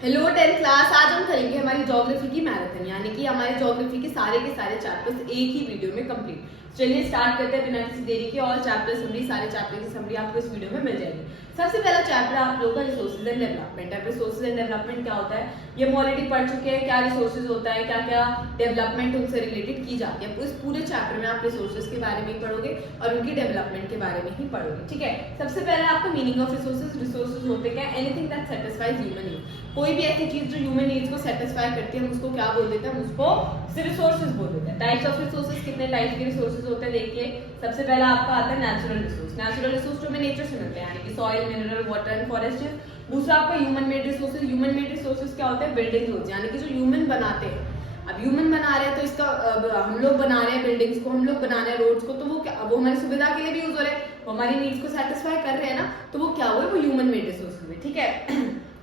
Hello 10th class. आज हम करेंगे हमारी ज्योग्राफी की मैराथन, यानी कि हमारे ज्योग्राफी के सारे चैप्टर्स एक ही वीडियो में कंप्लीट। चलिए स्टार्ट करते हैं बिना किसी देरी के। और चैप्टर समरी, सारे चैप्टर की समरी आपको इस वीडियो में मिल जाएगी। सबसे पहला चैप्टर आप लोगों का रिसोर्सेज एंड डेवलपमेंट है। रिसोर्सेज एंड डेवलपमेंट क्या होता है ये हम ऑलरेडी पढ़ चुके हैं। क्या रिसोर्सेज होता है, क्या क्या डेवलपमेंट उनसे रिलेटेड की जाती है। इस पूरे चैप्टर में आप रिसोर्सेज के बारे में ही पढ़ोगे और उनकी डेवलपमेंट के बारे में ही पढ़ोगे। ठीक है, सबसे पहले आपका मीनिंग ऑफ रिसोर्सेज। रिसोर्सेज होते क्या? Anything that satisfies human need. कोई भी ऐसी चीज जो ह्यूमन नीड्स को सेटिस्फाई करती है हम उसको क्या बोल देते हैं? हम उसको रिसोर्सेज बोल देते हैं। टाइप्स ऑफ रिसोर्सेज, कितने टाइप के रिसोर्सेज होते हैं देखिए। सबसे पहला आपका आता है नेचुरल रिसोर्स। नेचुरल रिसोर्स जो हमें नेचर से मिलते हैं, यानी कि soil, mineral, water and forest. दूसरा आपका human made resources. Human made resources क्या होते हैं? बिल्डिंग्स होती है, यानी कि जो ह्यूमन बनाते हैं। अब ह्यूमन बना रहे हैं तो इसका हम लोग बना रहे हैं बिल्डिंग्स को, हम लोग बना रहे हैं रोड्स को, तो वो क्या, वो हमारी सुविधा के लिए भी यूज हो रहे हैं, वो हमारी नीड्स को सेटिस्फाई कर रहे हैं ना, तो वो क्या हुए? वो ह्यूमन मेड रिसोर्सेज है। ठीक है।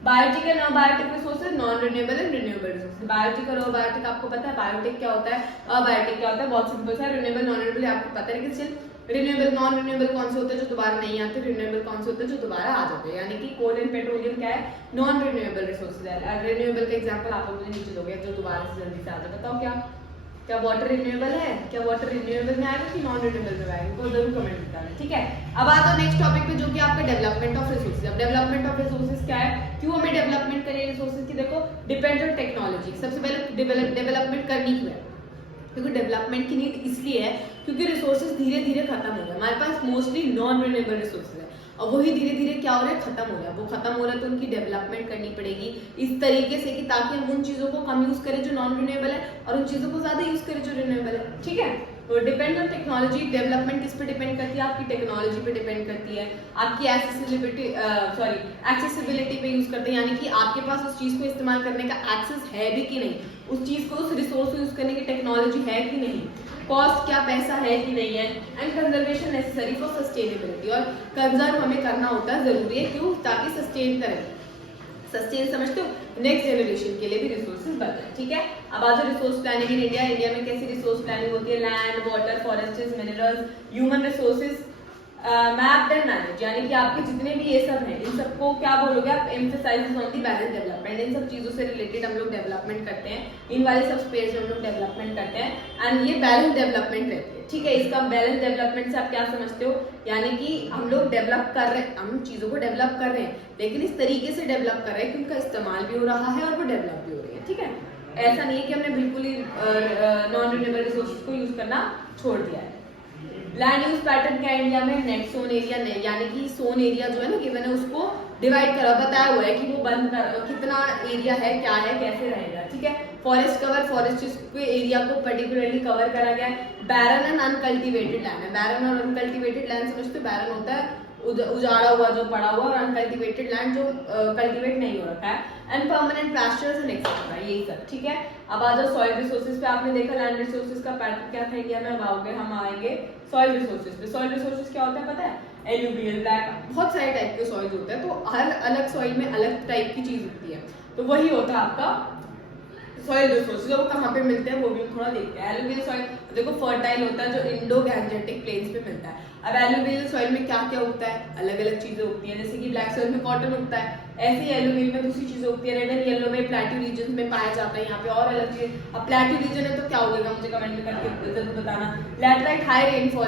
Biotic and abiotic resources, non renewable and renewable resources. Biotic और अबायोटिक आपको पता है। बायोटिक क्या होता है, अबायोटिक क्या होता है? बहुत सिंपल सा। रिन्यूएबल नॉन रिन्यूएबल आपको पता है, लेकिन स्टिल रिन्यूएबल नॉन रिन्यूएबल कौन से होते हैं? जो दोबारा नहीं आते। रिन्यूएबल कौन से होते हैं? जो दोबारा आ जाते हैं, यानी कि कोल एंड पेट्रोलियम क्या है? नॉन रिन्यूएबल रिसोर्सेज है। रिन्यूएबल का एग्जांपल आप लोगों ने नीचे दोगे जो दोबारा से जल्दी से आ जाए। बताओ क्या वाटर रिन्यूएबल है? क्या वाटर रिन्यूएबल में आएगा कि नॉन रिन्यूएबल में आएगा? तो जरूर कमेंट करना। ठीक है, अब आता है नेक्स्ट टॉपिक पे, जो कि आपका डेवलपमेंट ऑफ रिसोर्सेज। अब डेवलपमेंट ऑफ रिसोर्सेज क्या है? क्यों हमें डेवलपमेंट करें रिसोर्सेज की? देखो, डिपेंड ऑन टेक्नोलॉजी। सबसे पहले डेवलपमेंट करनी क्यों है? क्योंकि डेवलपमेंट की नीड इसलिए है क्योंकि रिसोर्सेज धीरे धीरे खत्म हो गए। हमारे पास मोस्टली नॉन रिन्यूएबल रिसोर्सेज है और वही धीरे धीरे क्या हो रहा है? खत्म हो रहा है। वो खत्म हो रहा है तो उनकी डेवलपमेंट करनी पड़ेगी इस तरीके से कि ताकि हम उन चीजों को कम यूज करें जो नॉन रिन्यूएबल है और उन चीजों को ज्यादा यूज करें जो रिन्यूएबल है। ठीक है, तो डिपेंड ऑन टेक्नोलॉजी। डेवलपमेंट किस पे डिपेंड करती है? आपकी टेक्नोलॉजी पे डिपेंड करती है, आपकी एक्सेसिबिलिटी पे यूज करते हैं, यानी कि आपके पास उस चीज को इस्तेमाल करने का एक्सेस है भी कि नहीं, उस चीज को, उस रिसोर्स को यूज करने की टेक्नोलॉजी है कि नहीं, कॉस्ट क्या पैसा है कि नहीं है, and conservation necessary for sustainability. और कंजर्व हमें करना होता है, जरूरी है। क्यों? ताकि सस्टेन करें। सस्टेन समझते हो? नेक्स्ट जनरेशन के लिए भी रिसोर्सेज बचाए। ठीक है, अब आज resource planning in India. India में कैसी रिसोर्स प्लानिंग होती है? Land, water, forests, minerals, human resources, mapped and manage, यानी कि आपके जितने भी ये सब हैं इन सबको क्या बोलोगे आप? Emphasizes on the balance development. इन सब चीजों से रिलेटेड हम लोग डेवलपमेंट करते हैं, इन वाले सब स्पेस में हम लोग डेवलपमेंट करते हैं एंड ये बैलेंस डेवलपमेंट रहती है। ठीक है, इसका बैलेंस डेवलपमेंट से आप क्या समझते हो? यानी कि हम लोग डेवलप कर रहे हैं, हम चीजों को डेवलप कर रहे हैं, लेकिन इस तरीके से डेवलप कर रहे हैं कि उनका इस्तेमाल भी हो रहा है और वो डेवलप भी हो रही है। ठीक है, ऐसा नहीं है कि हमने बिल्कुल ही नॉन रिन्यूएबल रिसोर्सेज को यूज करना छोड़ दिया है। लैंड यूज पैटर्न क्या इंडिया में? नेट सोन एरिया, यानी कि सोन एरिया जो है ना गिवन है उसको डिवाइड करा, बताया हुआ है कि वो बंद कितना एरिया है, क्या है, कैसे रहेगा। ठीक है, फॉरेस्ट कवर, फॉरेस्ट के एरिया को पर्टिकुलरली कवर करा गया है। बैरन एंड अनकल्टिवेटेड लैंड है। बैरन और अनकल्टिवेटेड लैंड समझते हो? बैरन होता है उजाड़ा हुआ, जो पड़ा हुआ, और अनकल्टिवेटेड लैंड जो कल्टिवेट नहीं हो रखा है, and permanent pastures and etcetera, यही सब। ठीक है, अब आ जाओ सॉइल रिसोर्सेज पे। आपने देखा लैंड रिसोर्सेज का पैटर्न क्या था इंडिया में। अब आओगे, हम आएंगे सॉइल रिसोर्सेज पे। सॉइल रिसोर्सेज क्या होता है पता है? एलुवियल, ब्लैक, बहुत सारे टाइप के सॉइल होते हैं, तो हर अलग सॉइल में अलग टाइप की चीज होती है, तो वही होता है आपका सॉइल रिसोर्सेज। वो कहाँ पे मिलते हैं वो भी थोड़ा देखते हैं। एलुवियल सॉइल देखो फर्टाइल होता है, जो इंडो गैंजेटिक प्लेन्स पे मिलता है। अब एलुवियल सॉइल में क्या क्या उगता है? अलग अलग चीजें उगती हैं, जैसे कि ब्लैक सॉइल में कॉटन उगता है, ऐसे ही एलुवियल में दूसरी चीजें उगती है। रेड एंड येलो में प्लेट्यू रीजन में पाया जाता है, यहाँ पे और अलग चीज। अब प्लेट्यू रीजन है तो क्या उगेगा? मुझे कमेंट में करके जरूर बताना। लैटराइट, हाई रेनफॉल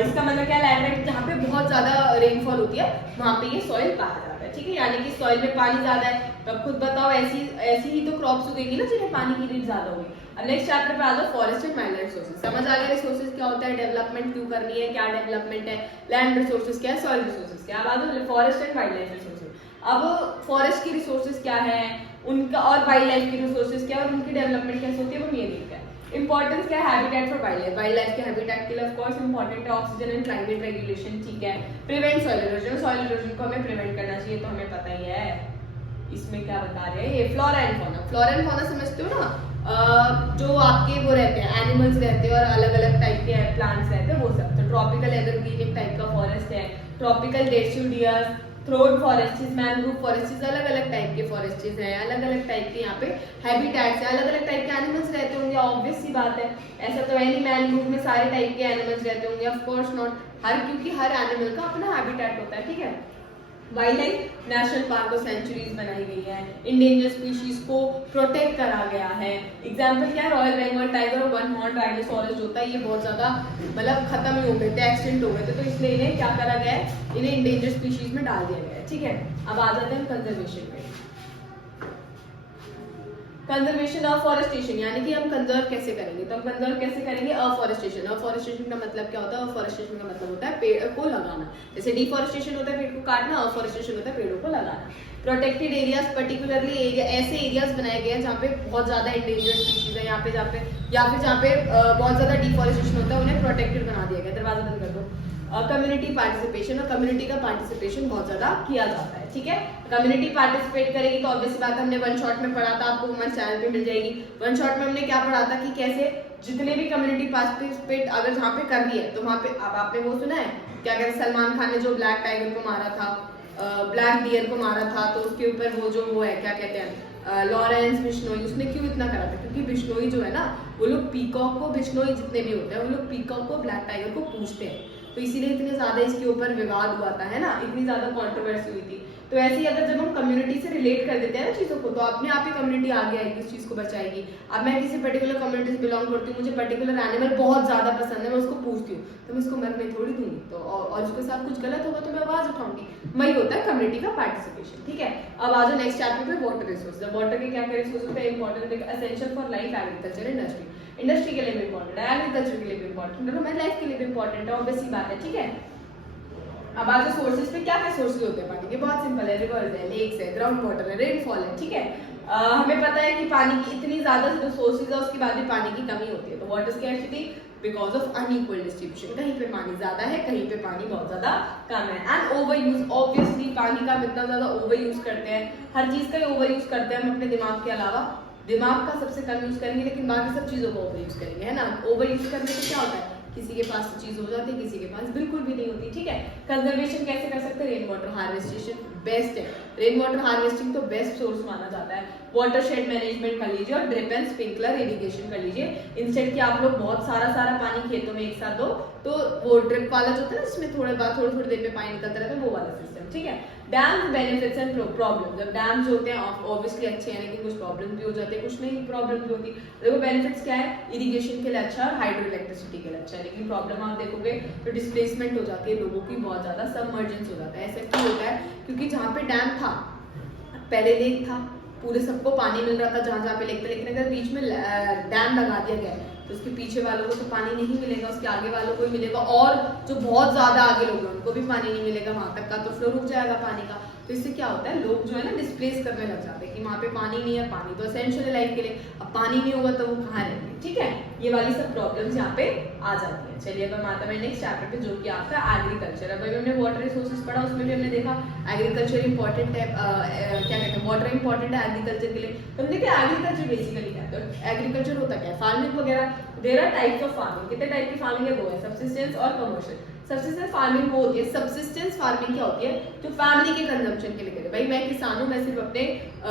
इसका मतलब क्या? लैटराइट जहाँ पे बहुत ज्यादा रेनफॉल होती है वहां पे ये सॉइल पाया जाता है। ठीक है, यानी कि सॉइल में पानी ज्यादा है, तो अब खुद बताओ, ऐसी ही तो क्रॉप्स उगेगी ना जिन्हें पानी की नीड ज्यादा होगी। अब नेक्स्ट चैप्टर पे आ जाओ, forest and wild life resources. समझ आ गया रिसोर्सेज क्या होता है, डेवलपमेंट क्यों करनी है, क्या डेवलपमेंट है, लैंड रिसोर्सेज क्या है, सॉइल रिसोर्सेज क्या है। अब आ जाओ forest and wild life resources. अब फॉरेस्ट की रिसोर्सेज क्या है उनका, और वाइल्ड लाइफ की रिसोर्सेज क्या है, और उनकी डेवलपमेंट कैसे होती है, वो ये देखते हैं। इंपॉर्टेंस क्या है habitat for wild life? Wild life के हैबिटेट के लिए ऑफ कोर्स इंपॉर्टेंट है ऑक्सीजन एंड क्लाइमेट रेगुलेशन। ठीक है, prevent soil erosion, soil erosion को हमें प्रिवेंट करना चाहिए, तो हमें पता ही है। इसमें क्या बता रहे हैं ये? Flora and fauna. Flora and fauna समझते हो ना? जो आपके वो रहते हैं, एनिमल्स रहते हैं और अलग अलग टाइप के प्लांट्स रहते हैं, वो सब। तो ट्रॉपिकल एवरग्रीन एक टाइप का फॉरेस्ट है, tropical deciduous, thorn forests, mangrove forests, अलग अलग टाइप के फॉरेस्ट्स हैं, अलग अलग टाइप के यहाँ पे हैबिटेट्स हैं, अलग अलग टाइप के एनिमल्स रहते होंगे, ऑब्वियस सी बात है। ऐसा तो है नहीं मैनग्रोव में सारे टाइप के एनिमल्स रहते होंगे, ऑफ कोर्स नॉट। क्योंकि हर एनिमल का अपना हैबिटेट होता है। ठीक है, वाइल्ड लाइफ नेशनल पार्क और सेंचुरीज बनाई गई है, इंडेंजर स्पीशीज को प्रोटेक्ट करा गया है। एग्जांपल क्या है, रॉयल बंगाल टाइगर और वन हॉर्न राइनोसोरस जो होता है ये बहुत ज्यादा मतलब खत्म ही हो गए थे, एक्सटेंट हो गए थे, तो इसलिए इन्हें क्या करा गया है, इन्हें इंडेंजर स्पीशीज में डाल दिया गया है। ठीक है, अब आ जाते हैं कंजर्वेशन में। कंजर्वेशन अफॉरेस्टेशन यानी कि हम कंजर्व कैसे करेंगे, तो हम कंजर्व कैसे करेंगे अफॉरेस्टेशन। अफॉरेस्टेशन का मतलब क्या होता है, अफॉरेस्टेशन का मतलब होता है पेड़ को लगाना। जैसे डिफॉरेस्टेशन होता है पेड़ को काटना, अफॉरेस्टेशन होता है पेड़ों को लगाना। प्रोटेक्टेड एरियाज पर्टिकुलरली एरिया ऐसे एरियाज बनाए गए हैं जहाँ पे बहुत ज्यादा इंडेंजर्ड स्पीशीज है, यहाँ पे जहाँ पे या फिर जहाँ पे बहुत ज्यादा डिफॉरेस्टेशन होता है उन्हें प्रोटेक्टेड बना दिया गया। दरवाजा बंद कर दो। कम्युनिटी पार्टिसिपेशन, और कम्युनिटी का पार्टिसिपेशन बहुत ज्यादा किया जाता है। ठीक है, कम्युनिटी पार्टिसिपेट करेगी तो ऑब्वियस बात हमने वन शॉट में पढ़ा था, आपको हमारे चैनल पे मिल जाएगी। वन शॉट में हमने क्या पढ़ा था कि कैसे जितने भी कम्युनिटी पार्टिसिपेट अगर जहाँ पे कर दिया तो वहाँ पे, अब आपने वो सुना है क्या कहते हैं, सलमान खान ने जो ब्लैक टाइगर को मारा था, ब्लैक डियर को मारा था, तो उसके ऊपर वो है क्या कहते हैं लॉरेंस बिश्नोई, उसने क्यों इतना करा था, क्योंकि बिश्नोई जो है ना वो लोग पीकॉक को, बिश्नोई जितने भी होते हैं वो लोग पीकॉक को ब्लैक टाइगर को पूछते हैं, तो इसीलिए इतने ज्यादा इसके ऊपर विवाद हुआ था, है ना, इतनी ज्यादा कंट्रोवर्सी हुई थी। तो ऐसे ही अगर जब हम कम्युनिटी से रिलेट कर देते हैं ना चीजों को, तो अपने आप ही कम्युनिटी आगे आएगी उस चीज को बचाएगी। अब मैं किसी पर्टिकुलर कम्युनिटी से बिलोंग करती हूँ, मुझे पर्टिकुलर एनिमल बहुत ज्यादा पसंद है, मैं उसको पूछती हूँ, तो मैं उसको मरने थोड़ी दूंगी, तो और उसके साथ कुछ गलत होगा तो मैं आवाज उठाऊंगी। वही होता है कम्युनिटी का पार्टिसिपेशन। ठीक है, अब आ जाओ नेक्स्ट चैप्टर पे, वाटर रिसोर्स। वाटर के क्या क्या रिसोर्स होते हैं, important, essential for life, agriculture, industry. Industry के लिए भी इंपॉर्टेंट है, एग्रीकल्चर के लिए भी इंपॉर्टेंट है, हमारी लाइफ के लिए भी इंपॉर्टेंट है, ऑब्वियस सी बात है। ठीक है, अब आज सोर्सेज पे क्या क्या सोर्सेज होते हैं पानी के, बहुत सिंपल है, रिवर्स है, लेक्स है, ग्राउंड वाटर है, रेनफॉल है। ठीक है, हमें पता है कि पानी की इतनी ज्यादा जो सोर्सेज है उसके बाद भी पानी की कमी होती है, तो water scarcity because of unequal distribution, कहीं पे पानी ज्यादा है, कहीं पे पानी बहुत ज्यादा कम है। एंड ओवर यूज, ऑब्वियसली पानी का हम इतना ज्यादा ओवर यूज करते हैं, हर चीज का ओवर यूज करते हैं हम अपने दिमाग के अलावा, दिमाग का सबसे कम यूज करेंगे लेकिन बाकी सब चीजों को ओवर यूज करेंगे, है ना। ओवर यूज करने से क्या होता है, किसी के पास तो चीज हो जाती है, किसी के पास बिल्कुल भी नहीं होती। ठीक है, कंजर्वेशन कैसे कर सकते हैं, रेन वाटर हार्वेस्टेशन बेस्ट है, रेन वाटर हार्वेस्टिंग तो बेस्ट सोर्स माना जाता है। वाटर शेड मैनेजमेंट कर लीजिए और ड्रिप एंड स्प्रिंकलर इरिगेशन कर लीजिए, इंस्टेड कि आप लोग बहुत सारा पानी खेतों में एक साथ दो, तो वो ड्रिप वाला जो होता है ना जिसमें थोड़ी देर में पानी निकलता रहता है, वो वाला सिस्टम। ठीक है, डैम्स बेनिफिट्स एंड प्रॉब्लम्स। जब डैम्स होते हैं ऑब्वियसली अच्छे हैं, लेकिन कुछ प्रॉब्लम भी हो जाते हैं, कुछ नहीं प्रॉब्लम भी होती। देखो बेनिफिट्स क्या है, इरिगेशन के लिए अच्छा और हाइड्रो इलेक्ट्रिसिटी के लिए अच्छा है, लेकिन प्रॉब्लम आप देखोगे तो डिस्प्लेसमेंट हो जाती है लोगों की, बहुत ज्यादा सबमर्जेंस हो जाता है। ऐसा क्यों होता है, क्योंकि जहाँ पे डैम था पहले लेक था, पूरे सबको पानी मिल रहा था जहाँ जहाँ पे लेक था, लेकिन अगर बीच में डैम लगा दिया गया है तो उसके पीछे वालों को तो पानी नहीं मिलेगा, उसके आगे वालों को ही मिलेगा, और जो बहुत ज्यादा आगे लोग हैं उनको भी पानी नहीं मिलेगा, वहां तक का तो फ्लो रुक जाएगा पानी का। तो इससे क्या होता है, लोग जो है ना डिस्प्लेस करने लग जाते हैं कि वहाँ पे पानी नहीं है, पानी तो एसेंशियल है लाइफ के लिए, अब पानी नहीं होगा तो वो कहाँ रहेंगे। ठीक है, ये वाली सब प्रॉब्लम्स यहाँ पे आ जाती है। चलिए अब हम आते हैं नेक्स्ट चैप्टर पे जो कि आपका एग्रीकल्चर। अब अभी हमने वाटर रिसोर्सेज पढ़ा, उसमें भी हमने देखा एग्रीकल्चर इंपॉर्टेंट है, क्या कहते हैं वाटर इंपॉर्टेंट है एग्रीकल्चर के लिए। तो हमने देखा एग्रीकल्चर बेसिकली क्या है, तो एग्रीकल्चर होता क्या है, फार्मिंग वगैरह। There are types of farming, कितने टाइप की फार्मिंग है, दो है, सबसिस्टेंस और कमर्शियल। सबसिस्टेंस फार्मिंग वो होती है, सबसिस्टेंस फार्मिंग क्या होती है, जो फैमिली के कंजम्पशन के लिए करे, भाई मैं किसान हूँ, मैं सिर्फ अपने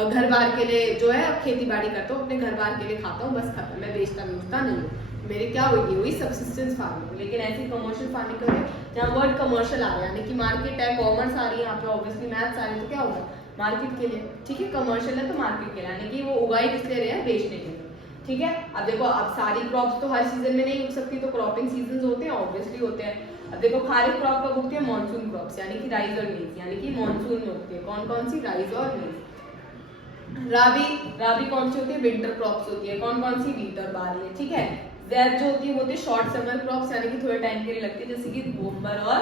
घर बार के लिए जो है खेती बाड़ी करता हूँ, अपने घर बार के लिए खाता हूँ, बस खत्म, मैं बेचता नहीं हूँ, मेरे क्या होगी, हुई सबसिस्टेंस फार्मिंग। लेकिन ऐसी कमर्शियल फार्मिंग करें जहाँ वर्ड कमर्शियल आ रहा है, यानी कि मार्केट है, कॉमर्स आ रही है यहाँ पे, ऑब्वियसली मैथ्स आ रही है, तो क्या होगा मार्केट के लिए। ठीक है, कमर्शियल है तो मार्केट के लिए, यानी कि वो उगाई किस लिए रहे हैं, बेचने के लिए। ठीक है, अब देखो अब सारी क्रॉप्स तो हर सीजन में नहीं उग सकती, तो क्रॉपिंग सीजन होते हैं, ऑब्वियसली होते हैं। अब देखो खारिफ क्रॉप कब उगती है, मॉनसून क्रॉप्स, यानी कि राइस और मेज, यानी कि मॉनसून में उगती है, कौन कौन सी, राइस और मेज। राबी कौन सी होती है, विंटर क्रॉप्स होती है, कौन कौन सी, वीट और बार्ली। ठीक है, ज़ैद जो होती है वो होती है शॉर्ट समर क्रॉप्स, यानी कि थोड़े टाइम के लिए लगती है, जैसे कि गोबर और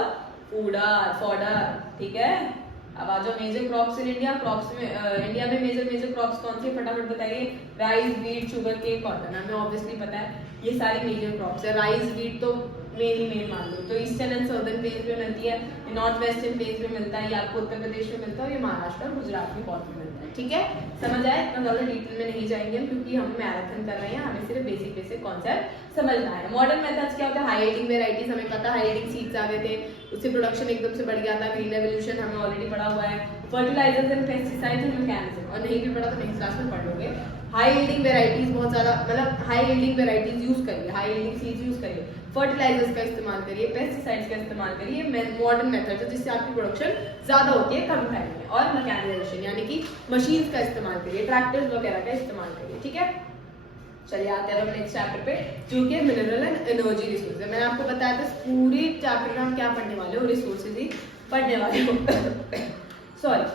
फॉडर। ठीक है, अब आ जाओ major crops in India. Crops में इंडिया में मेजर क्रॉप्स कौन सी है, फटाफट बताइए। Rice, wheat, sugarcane, cotton, हमें ऑब्वियसली पता है ये सारी मेजर क्रॉप्स है। राइस वीट तो मेन मान लो, तो ईस्टर्न एंड सदर्न प्लेस में मिलती है, नॉर्थ वेस्टर्न प्लेस में मिलता है, ये आपको उत्तर प्रदेश में मिलता है, और ये महाराष्ट्र और गुजरात में बहुत मिलता है। ठीक है, समझ आए, इतना ज्यादा डिटेल में नहीं जाएंगे हम, क्योंकि हम मैराथन कर रहे हैं, हमें सिर्फ बेसिक कॉन्सेप्ट समझना है। मॉडर्न मेथड्स क्या होता है, हाईलाइटिंग वेराइटीज, हमें पता है हाईलाइटिंग सीड्स आ गए थे, उससे प्रोडक्शन एकदम से बढ़ गया था, ग्रीन रेवोल्यूशन हमें ऑलरेडी पढ़ा हुआ है। Fertilisers and pesticides and mechanism, और नहीं भी पढ़ा तो नेक्स्ट क्लास में पढ़ लोगे। हाई यील्डिंग वेराइटीज, बहुत ज्यादा मतलब हाई यील्डिंग वेराइटीज यूज करिए, हाई यील्डिंग सीड्स यूज करिए, फर्टिलाइजर्स का इस्तेमाल करिए, पेस्टिसाइड्स का इस्तेमाल करिए, मॉडर्न मेथड्स जिससे आपकी प्रोडक्शन ज्यादा होती है कम टाइम में, और मैकेनाइजेशन यानी कि मशीन्स का इस्तेमाल करिए, ट्रैक्टर्स वगैरह का इस्तेमाल करिए, ठीक है। चलिए आते हैं नेक्स्ट चैप्टर पे जो कि मिनरल एंड एनर्जी रिसोर्सेज। मैंने आपको बताया था पूरी चैप्टर में हम क्या पढ़ने वाले हो, रिसोर्सेज ही पढ़ने वाले हो। Sorry,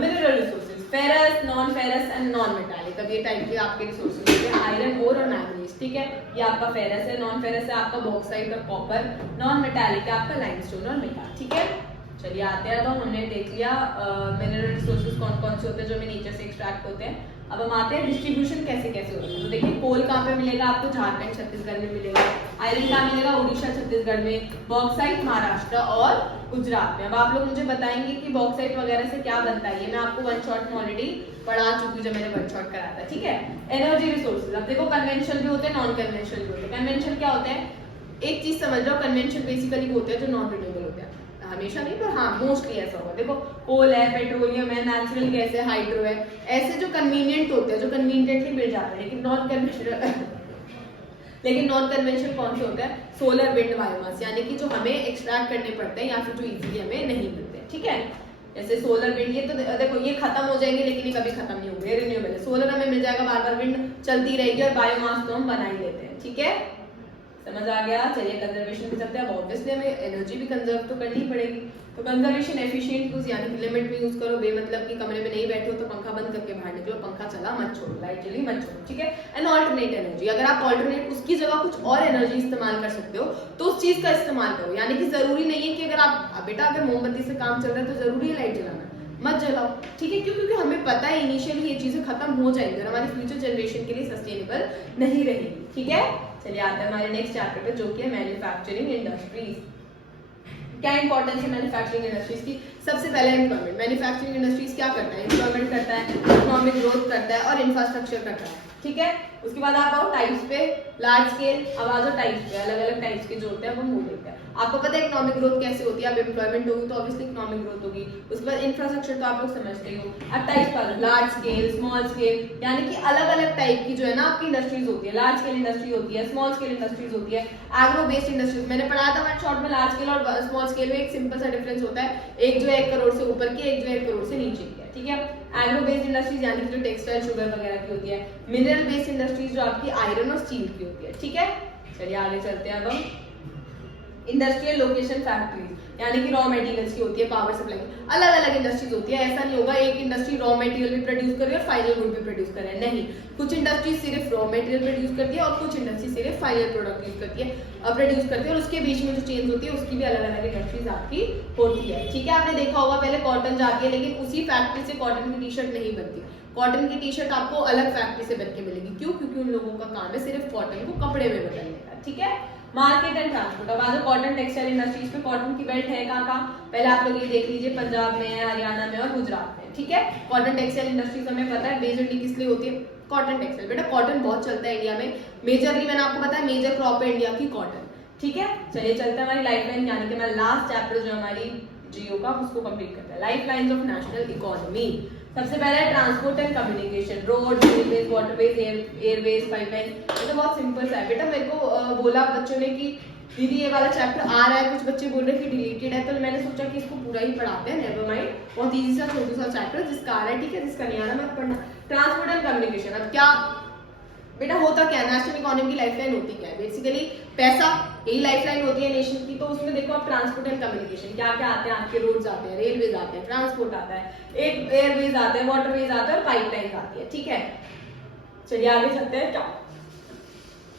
mineral resources, ferrous, non ferrous and non metallic. अब ये टाइप के आपके रिसोर्सेज होते हैं, आयरन ओर और मैंगनीज, ठीक है। ये आपका फेरस है, नॉन फेरस है आपका बॉक्साइट और कॉपर, नॉन मेटालिक है आपका लाइमस्टोन और मेटल, ठीक है। चलिए आते हैं, तो हमने देख लिया मिनरल रिसोर्सेज कौन कौन से होते हैं जो हमें नेचर से एक्सट्रैक्ट होते हैं। अब हम आते हैं डिस्ट्रीब्यूशन कैसे कैसे होता है। तो देखिए कोल कहाँ पे मिलेगा आपको, झारखंड छत्तीसगढ़ में मिलेगा। आयरन कहाँ मिलेगा, उड़ीसा छत्तीसगढ़ में। बॉक्साइट महाराष्ट्र और गुजरात में। अब आप लोग मुझे बताएंगे कि बॉक्साइट वगैरह से क्या बनता है, ये मैं आपको वन शॉट में ऑलरेडी पढ़ा चुकी हूँ जब मैंने वन शॉट कराया था, ठीक है। एनर्जी रिसोर्सेज, अब देखो कन्वेंशनल भी होते हैं, नॉन कन्वेंशनल भी होते हैं। कन्वेंशनल क्या होता है, एक चीज समझ लो, कन्वेंशनल बेसिकली होते हैं जो नॉन रिन्यूएबल होते हैं, हमेशा नहीं पर हाँ मोस्टली ऐसा होगा। देखो कोल है, पेट्रोलियम है, नेचुरल गैस है, हाइड्रो है, ऐसे जो कन्वीनियंट होते हैं, जो कन्वीनियंटली मिल जाते हैं। लेकिन नॉन कन्वेंशनल कौन से होते हैं, सोलर, विंड, बायोमास, यानी कि जो हमें एक्सट्रैक्ट करने पड़ते हैं या फिर जो इजीली हमें नहीं मिलते हैं, ठीक है। जैसे सोलर विंड, ये तो देखो ये खत्म हो जाएंगे लेकिन ये कभी खत्म नहीं होंगे, रिन्यूएबल है। सोलर हमें मिल जाएगा बार बार, विंड चलती रहेगी, और बायोमास तो हम बना ही लेते हैं, ठीक है। समझ आ गया। चलिए कंजर्वेशन भी चलते हैं। अब ऑब्वियसली हमें एनर्जी भी कंजर्व तो करनी पड़ेगी, तो कंजर्वेशन एफिशिएंट यूज यानी कि लिमिट में यूज करो। बेमतलब कि कमरे में नहीं बैठे हो तो पंखा बंद करके बाहर निकलो, पंखा चला मत छोड़ो, लाइट जली मत छोड़ो, ठीक है। एंड ऑल्टरनेट एनर्जी, अगर आप ऑल्टरनेट उसकी जगह कुछ और एनर्जी इस्तेमाल कर सकते हो तो उस चीज का इस्तेमाल करो। यानी कि जरूरी नहीं है कि अगर आप बेटा अगर मोमबत्ती से काम चल रहा है तो जरूरी है लाइट जलाना, मत जलाओ, ठीक है। क्यों, क्योंकि हमें पता है इनिशियली ये चीजें खत्म हो जाएंगी और हमारी फ्यूचर जनरेशन के लिए सस्टेनेबल नहीं रहेगी, ठीक है। चलिए आते हैं हमारे नेक्स्ट चैप्टर पे जो कि है मैन्युफैक्चरिंग इंडस्ट्रीज। क्या इंपॉर्टेंस है मैन्युफैक्चरिंग इंडस्ट्रीज की। सबसे पहले एम्प्लॉयमेंट। मैन्युफैक्चरिंग इंडस्ट्रीज क्या करता है, एम्प्लॉयमेंट करता है, इकोनॉमिक ग्रोथ करता है और इंफ्रास्ट्रक्चर करता है, ठीक है। उसके बाद आप आओ टाइप्स पे, लार्ज स्केल। अब आ जाओ टाइप्स पे, अलग अलग टाइप्स के जो होते हैं वो देखते हैं। आपको पता है इकोनॉमिक ग्रोथ कैसे होती है, अब एम्प्लॉयमेंट होगी तो ऑब्वियसली इकोनॉमिक ग्रोथ होगी। उसके बाद इंफ्रास्ट्रक्चर तो आप लोग समझते ही हो। अब टाइप्स पर लार्ज स्केल, स्मॉल स्केल, यानी कि अलग अलग टाइप की जो है ना आपकी इंडस्ट्रीज होती है। लार्ज स्केल इंडस्ट्री होती है, स्मॉल स्केल इंडस्ट्रीज होती है, एग्रो बेस्ड इंडस्ट्रीज। मैंने पढ़ाया था वन शॉट में लार्ज स्केल और स्मॉल स्केल में एक सिंपल सा डिफरेंस होता है, एक जो है 1 करोड़ से ऊपर की, एक जो है 1 करोड़ से नीचे की है, ठीक है। एग्रो बेस्ड इंडस्ट्रीज यानी कि जो टेक्सटाइल, शुगर वगैरह की होती है। मिनरल बेस्ड इंडस्ट्रीज जो आपकी आयरन और स्टील की होती है, ठीक है। चलिए आगे चलते हैं। अब हम इंडस्ट्रियल लोकेशन फैक्ट्रीज यानी कि रॉ मटेरियल्स की होती है, पावर सप्लाई की। अलग अलग इंडस्ट्रीज होती है, ऐसा नहीं होगा एक इंडस्ट्री रॉ मटेरियल भी प्रोड्यूस कर रही है और फाइनल गुड भी प्रोड्यूस कर रहे हैं, नहीं। कुछ इंडस्ट्री सिर्फ रॉ मटेरियल प्रोड्यूस करती है और कुछ इंडस्ट्री सिर्फ फाइनल प्रोडक्ट यूज करती है, प्रोड्यूस करती है, और उसके बीच में जो चेंज होती है उसकी भी अलग अलग इंडस्ट्रीज आपकी होती है, ठीक है। आपने देखा होगा पहले कॉटन जाती है, लेकिन उसी फैक्ट्री से कॉटन की टी शर्ट नहीं बनती। कॉटन की टी शर्ट आपको अलग फैक्ट्री से बन के मिलेगी, क्यों, क्योंकि उन लोगों का काम है सिर्फ कॉटन को कपड़े में बदलने का, ठीक है। Market and transport. अब आज कॉटन टेक्सटाइल इंडस्ट्रीज पे कॉटन की बेल्ट है कहाँ कहाँ, पहले आप लोग ये देख लीजिए, पंजाब में है, हरियाणा में और गुजरात में, ठीक है। कॉटन टेक्सटाइल इंडस्ट्रीज हमें पता है मेजरली किस लिए होती है, कॉटन टेक्सटाइल। बेटा कॉटन बहुत चलता है इंडिया में, मेजरली मैंने आपको बताया मेजर क्रॉप है इंडिया की कॉटन, ठीक है। चलिए चलते हैं हमारी लाइफ लाइन यानी कि हमारा लास्ट चैप्टर जो हमारी जियो का उसको कंप्लीट करता है, life lines of national economy. सबसे पहले है transport and communication, road, railways, waterways, Airways, pipeline. ये तो बहुत सिंपल सा है। बेटा मेरे को बोला बच्चों ने कि दीदी ये वाला चैप्टर आ रहा है, कुछ बच्चे बोल रहे हैं कि डिलीटेड है, तो मैंने सोचा कि इसको पूरा ही पढ़ाते हैं, नेवर माइंड। बहुत इजी सा छोटा सा चैप्टर, जिसका आ रहा है ठीक है, जिसका नहीं आ रहा मत पढ़ना। Transport and communication. अब क्या बेटा होता क्या है, नेशनल इकोनॉमी की लाइफलाइन होती क्या है, बेसिकली पैसा, यही लाइफलाइन होती है नेशन की। तो उसमें देखो आप ट्रांसपोर्ट एंड कम्युनिकेशन क्या क्या आते हैं आपके, रोड्स आते हैं, रेलवेज आते हैं, ट्रांसपोर्ट आता है, एक एयरवेज आते हैं, वाटरवेज आता है और पाइपलाइन आती है, ठीक है। चलिए आगे चलते हैं,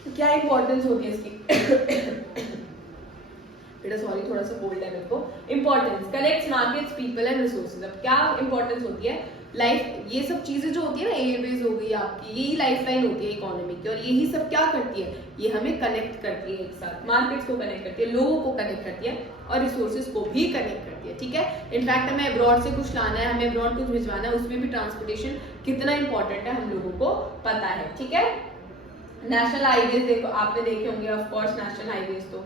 क्या इंपॉर्टेंस होती है इसकी। बेटा सॉरी थोड़ा सा कोल्ड है मेरे को। Importance connects markets, people and resources. अब क्या इंपॉर्टेंस होती है, लाइफ, ये सब चीजें जो होती है ना, एयरवेज हो गई आपकी, यही लाइफ लाइन होती है इकोनॉमी की, और यही सब क्या करती है, ये हमें कनेक्ट करती है एक साथ, मार्केट्स को कनेक्ट करती है, लोगों को कनेक्ट करती है और रिसोर्सेज को भी कनेक्ट करती है, ठीक है। इनफैक्ट हमें अब्रॉड से कुछ लाना है, हमें अब्रॉड कुछ भिजवाना है, उसमें भी ट्रांसपोर्टेशन कितना इंपॉर्टेंट है हम लोगों को पता है, ठीक है। नेशनल हाईवेज देखो, आपने देखे होंगे ऑफ कोर्स नेशनल हाईवेज, तो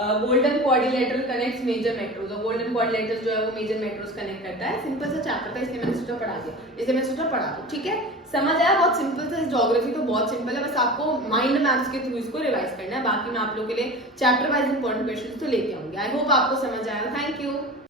golden quadrilateral connects major metros, और गोल्डन क्वाड्रिलेटरल जो है वो मेजर मेट्रोज कनेक्ट करता है। सिंपल सा चैप्टर था, इसलिए मैंने सोचा पढ़ा दिया, इसलिए मैंने सोचा पढ़ा दो, ठीक है। समझ आया? बहुत सिंपल सा, ज्योग्राफी तो बहुत सिंपल है, बस आपको माइंड मैप्स के थ्रू इसको रिवाइज करना है। बाकी मैं आप लोगों के लिए चैप्टर वाइज इंपॉर्टेंट क्वेश्चंस तो लेके आऊंगी। आई होप आपको समझ आया। Thank you.